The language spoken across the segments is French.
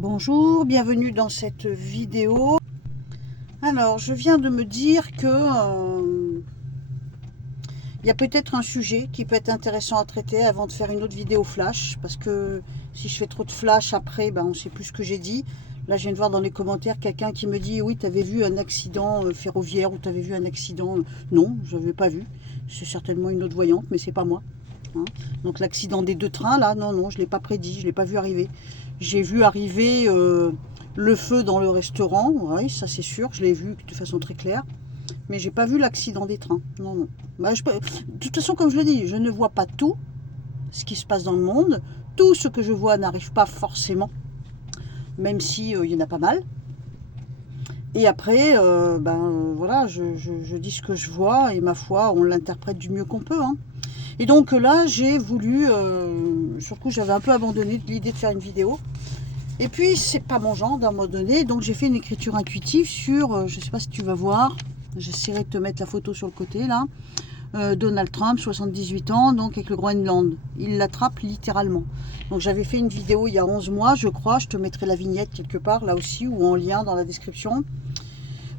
Bonjour, bienvenue dans cette vidéo. Alors, je viens de me dire que il y a peut-être un sujet qui peut être intéressant à traiter avant de faire une autre vidéo flash, parce que si je fais trop de flash après, on ne sait plus ce que j'ai dit. Là, je viens de voir dans les commentaires quelqu'un qui me dit « Oui, tu avais vu un accident ferroviaire ou tu avais vu un accident... » Non, je n'avais pas vu. C'est certainement une autre voyante, mais c'est pas moi. Hein. Donc l'accident des deux trains, là, non, je ne l'ai pas prédit, je ne l'ai pas vu arriver. J'ai vu arriver le feu dans le restaurant, oui, ça c'est sûr, je l'ai vu de façon très claire. Mais j'ai pas vu l'accident des trains, non. De toute façon, comme je le dis, je ne vois pas tout ce qui se passe dans le monde. Tout ce que je vois n'arrive pas forcément, même si il y en a pas mal. Et après, voilà, je dis ce que je vois et ma foi, on l'interprète du mieux qu'on peut. Hein. Et donc là, j'ai voulu, sur le coup, j'avais un peu abandonné l'idée de faire une vidéo. Et puis, c'est pas mon genre d'un moment donné, donc j'ai fait une écriture intuitive sur, je sais pas si tu vas voir, j'essaierai de te mettre la photo sur le côté là, Donald Trump, 78 ans, donc avec le Groenland. Il l'attrape littéralement. Donc j'avais fait une vidéo il y a 11 mois, je crois, je te mettrai la vignette quelque part là aussi, ou en lien dans la description.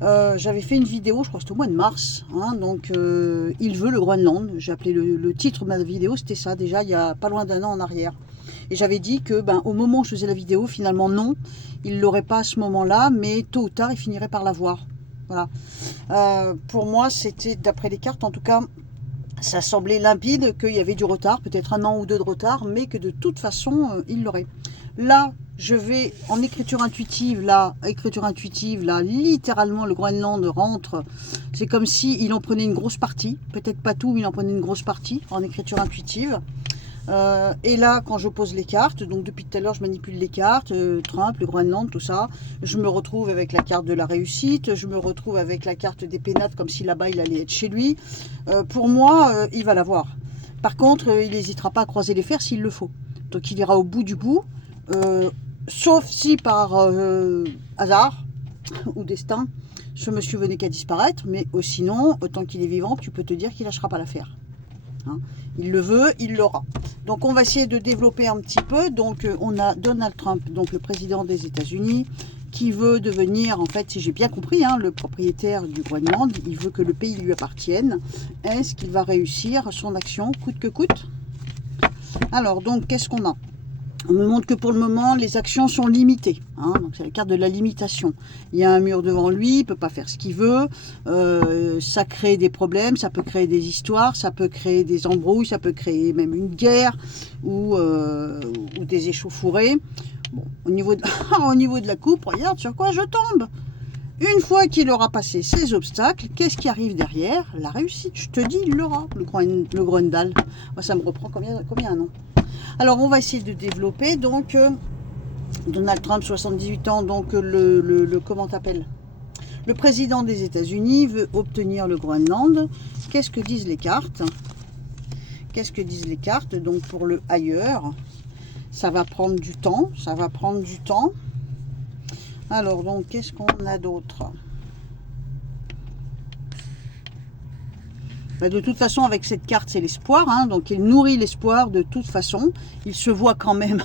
J'avais fait une vidéo, je crois que c'était au mois de mars, hein, donc il veut le Groenland. J'ai appelé le titre de ma vidéo, c'était ça, déjà il y a pas loin d'un an en arrière. Et j'avais dit que au moment où je faisais la vidéo, finalement non, il ne l'aurait pas à ce moment-là, mais tôt ou tard il finirait par l'avoir. Voilà. Pour moi, c'était, d'après les cartes en tout cas, ça semblait limpide qu'il y avait du retard, peut-être un an ou deux de retard, mais que de toute façon, il l'aurait. Là, je vais en écriture intuitive, là, littéralement, le Groenland rentre. C'est comme s'il en prenait une grosse partie, peut-être pas tout, mais il en prenait une grosse partie en écriture intuitive. Et là, quand je pose les cartes, donc depuis tout à l'heure, je manipule les cartes, Trump, le Groenland, tout ça. Je me retrouve avec la carte de la réussite, je me retrouve avec la carte des pénates, comme si là-bas, il allait être chez lui. Pour moi, il va l'avoir. Par contre, il n'hésitera pas à croiser les fers s'il le faut. Donc, il ira au bout du bout, sauf si par hasard ou destin, ce monsieur venait qu'à disparaître. Mais sinon, autant qu'il est vivant, tu peux te dire qu'il lâchera pas l'affaire. Hein. Il le veut, il l'aura. Donc on va essayer de développer un petit peu. Donc on a Donald Trump, donc le président des États-Unis, qui veut devenir, en fait, si j'ai bien compris, hein, le propriétaire du Groenland. Il veut que le pays lui appartienne. Est-ce qu'il va réussir son action coûte que coûte? Alors donc qu'est-ce qu'on a? On me montre que pour le moment, les actions sont limitées. Hein, donc c'est la carte de la limitation. Il y a un mur devant lui, il ne peut pas faire ce qu'il veut. Ça crée des problèmes, ça peut créer des histoires, ça peut créer des embrouilles, ça peut créer même une guerre ou des échauffourées. Bon, au niveau de la coupe, regarde sur quoi je tombe. Une fois qu'il aura passé ces obstacles, qu'est-ce qui arrive derrière? La réussite. Je te dis, il l'aura, le Groenland. Ça me reprend combien non? Alors, on va essayer de développer. Donc, Donald Trump, 78 ans, donc comment t'appelles? Le président des États-Unis veut obtenir le Groenland. Qu'est-ce que disent les cartes? Qu'est-ce que disent les cartes? Donc, pour le ailleurs, ça va prendre du temps. Ça va prendre du temps. Alors, donc, qu'est-ce qu'on a d'autre? De toute façon, avec cette carte, c'est l'espoir. Hein, donc, il nourrit l'espoir de toute façon. Il se voit quand même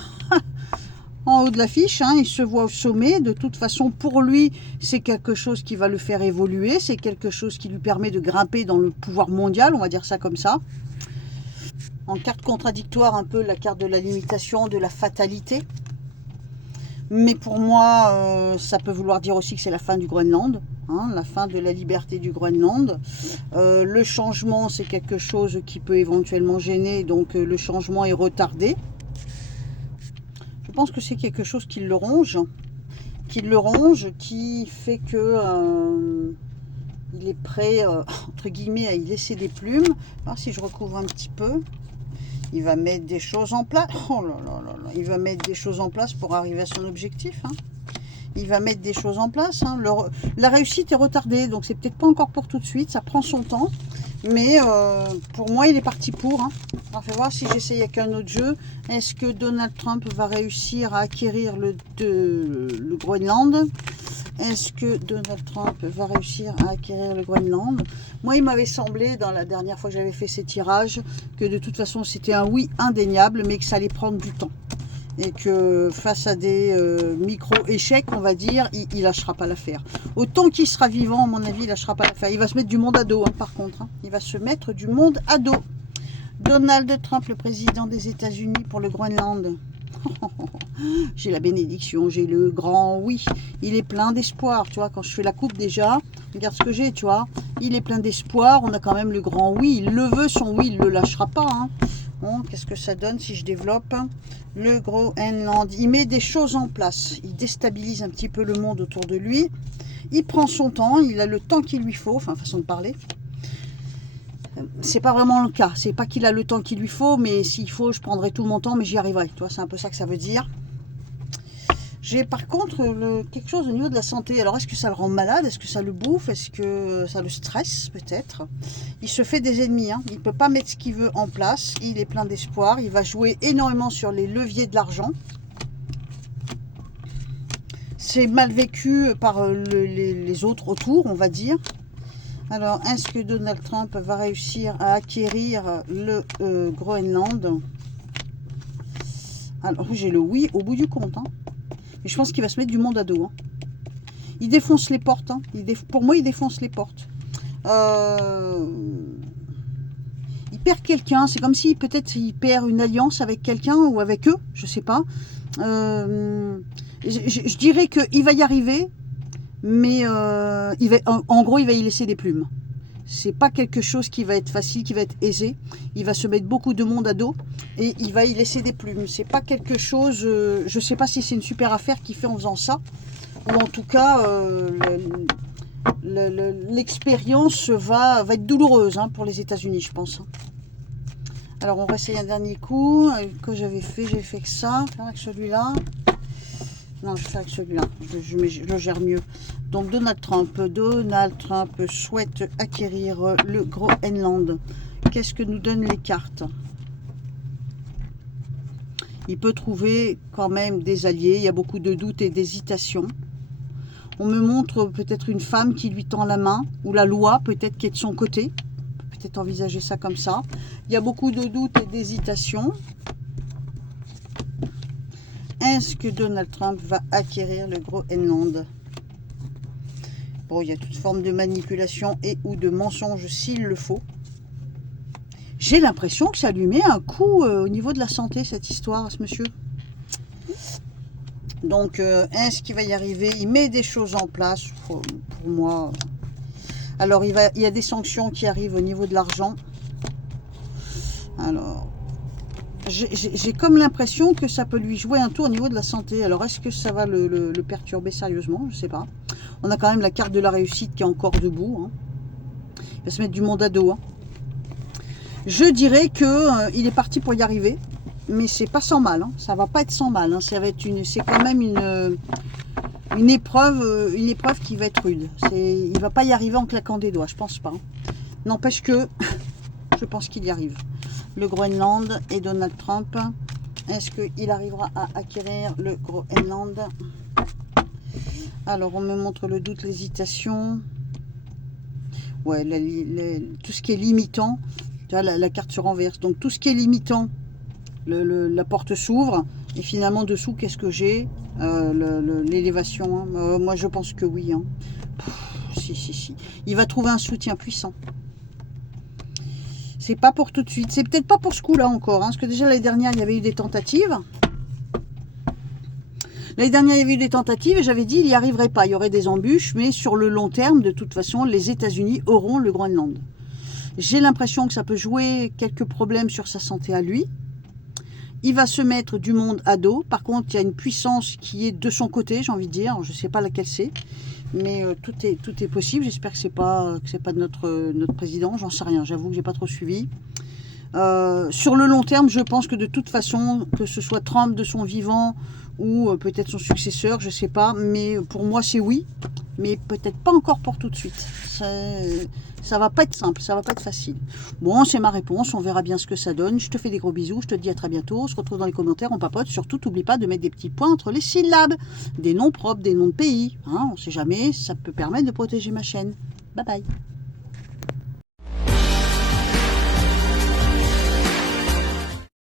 en haut de l'affiche. Hein, il se voit au sommet. De toute façon, pour lui, c'est quelque chose qui va le faire évoluer. C'est quelque chose qui lui permet de grimper dans le pouvoir mondial. On va dire ça comme ça. En carte contradictoire, un peu la carte de la limitation, de la fatalité. Mais pour moi, ça peut vouloir dire aussi que c'est la fin du Groenland. Hein, la fin de la liberté du Groenland. Le changement, c'est quelque chose qui peut éventuellement gêner, donc le changement est retardé. Je pense que c'est quelque chose qui le ronge, qui fait que il est prêt, entre guillemets, à y laisser des plumes. Alors, si je recouvre un petit peu, il va mettre des choses en place. Oh là là là là, il va mettre des choses en place pour arriver à son objectif. Hein. Il va mettre des choses en place. Hein. La réussite est retardée, donc c'est peut-être pas encore pour tout de suite. Ça prend son temps, mais pour moi, il est parti pour. Hein. Alors, je vais voir si j'essaye avec un autre jeu. Est-ce que Donald Trump va réussir à acquérir le Groenland? Est-ce que Donald Trump va réussir à acquérir le Groenland? Moi, il m'avait semblé, dans la dernière fois que j'avais fait ces tirages, que de toute façon, c'était un oui indéniable, mais que ça allait prendre du temps. et que face à des micro-échecs, on va dire, il lâchera pas l'affaire. Autant qu'il sera vivant, à mon avis, il lâchera pas l'affaire. Il va se mettre du monde à dos, hein, par contre. Hein. Il va se mettre du monde à dos. Donald Trump, le président des États-Unis pour le Groenland. J'ai la bénédiction, j'ai le grand oui. Il est plein d'espoir, tu vois, quand je fais la coupe déjà, regarde ce que j'ai, tu vois. Il est plein d'espoir, on a quand même le grand oui. Il le veut, son oui, il ne le lâchera pas. Hein. Bon, qu'est-ce que ça donne si je développe le Groenland? Il met des choses en place, il déstabilise un petit peu le monde autour de lui. Il prend son temps, il a le temps qu'il lui faut, enfin, façon de parler. C'est pas vraiment le cas, c'est pas qu'il a le temps qu'il lui faut, mais s'il faut, je prendrai tout mon temps, mais j'y arriverai. Tu vois, c'est un peu ça que ça veut dire. J'ai par contre quelque chose au niveau de la santé. Alors, est-ce que ça le rend malade? Est-ce que ça le bouffe? Est-ce que ça le stresse peut-être? Il se fait des ennemis, hein. Il ne peut pas mettre ce qu'il veut en place. Il est plein d'espoir. Il va jouer énormément sur les leviers de l'argent. C'est mal vécu par les autres autour, on va dire. Alors, est-ce que Donald Trump va réussir à acquérir le Groenland? Alors, j'ai le oui au bout du compte. Hein. Et je pense qu'il va se mettre du monde à dos. Hein. Il défonce les portes. Hein. Pour moi, il défonce les portes. Il perd quelqu'un. C'est comme si peut-être il perd une alliance avec quelqu'un ou avec eux. Je ne sais pas. Je dirais qu'il va y arriver. Mais en gros, il va y laisser des plumes. C'est pas quelque chose qui va être facile, qui va être aisé. Il va se mettre beaucoup de monde à dos et il va y laisser des plumes. C'est pas quelque chose, je sais pas si c'est une super affaire qu'il fait en faisant ça, ou en tout cas, l'expérience va être douloureuse hein, pour les États-Unis, je pense. Alors, on va essayer un dernier coup. Que j'avais fait que ça, avec celui-là. Non, je vais faire avec celui-là, je le gère mieux. Donc Donald Trump souhaite acquérir le Groenland. Qu'est-ce que nous donnent les cartes? Il peut trouver quand même des alliés, il y a beaucoup de doutes et d'hésitations. On me montre peut-être une femme qui lui tend la main, ou la loi peut-être qui est de son côté. On peut peut-être envisager ça comme ça. Il y a beaucoup de doutes et d'hésitations. Est-ce que Donald Trump va acquérir le Groenland? Bon, il y a toute forme de manipulation et ou de mensonge s'il le faut. J'ai l'impression que ça lui met un coup au niveau de la santé, cette histoire, à ce monsieur. Donc, est-ce qu'il va y arriver? Il met des choses en place, pour moi. Alors, il y a des sanctions qui arrivent au niveau de l'argent. Alors... j'ai comme l'impression que ça peut lui jouer un tour au niveau de la santé. Alors, est-ce que ça va le perturber sérieusement? Je ne sais pas. On a quand même la carte de la réussite qui est encore debout. Hein. Il va se mettre du monde à dos. Hein. Je dirais qu'il est parti pour y arriver. Mais c'est pas sans mal. Hein. Ça va pas être sans mal. Hein. C'est quand même une épreuve qui va être rude. Il ne va pas y arriver en claquant des doigts. Je pense pas. Hein. N'empêche que je pense qu'il y arrive. Le Groenland et Donald Trump. Est-ce qu'il arrivera à acquérir le Groenland? Alors, on me montre le doute, l'hésitation. Ouais, tout ce qui est limitant. Tu vois, la carte se renverse. Donc, tout ce qui est limitant, la porte s'ouvre. Et finalement, dessous, qu'est-ce que j'ai? L'élévation. Hein. Moi, je pense que oui. Hein. Si. Il va trouver un soutien puissant. C'est pas pour tout de suite. C'est peut-être pas pour ce coup-là encore. Hein, parce que déjà, l'année dernière, il y avait eu des tentatives. L'année dernière, il y avait eu des tentatives et j'avais dit il n'y arriverait pas. Il y aurait des embûches, mais sur le long terme, de toute façon, les États-Unis auront le Groenland. J'ai l'impression que ça peut jouer quelques problèmes sur sa santé à lui. Il va se mettre du monde à dos. Par contre, il y a une puissance qui est de son côté, j'ai envie de dire. Je ne sais pas laquelle c'est. Mais tout est possible. J'espère que c'est pas notre président. J'en sais rien. J'avoue que j'ai pas trop suivi. Sur le long terme, je pense que de toute façon, que ce soit Trump de son vivant ou peut-être son successeur, je sais pas. Mais pour moi, c'est oui. Mais peut-être pas encore pour tout de suite. Ça va pas être simple, ça va pas être facile. Bon, c'est ma réponse. On verra bien ce que ça donne. Je te fais des gros bisous. Je te dis à très bientôt. On se retrouve dans les commentaires. On papote. Surtout, n'oublie pas de mettre des petits points entre les syllabes. Des noms propres, des noms de pays. Hein, on sait jamais. Ça peut permettre de protéger ma chaîne. Bye bye.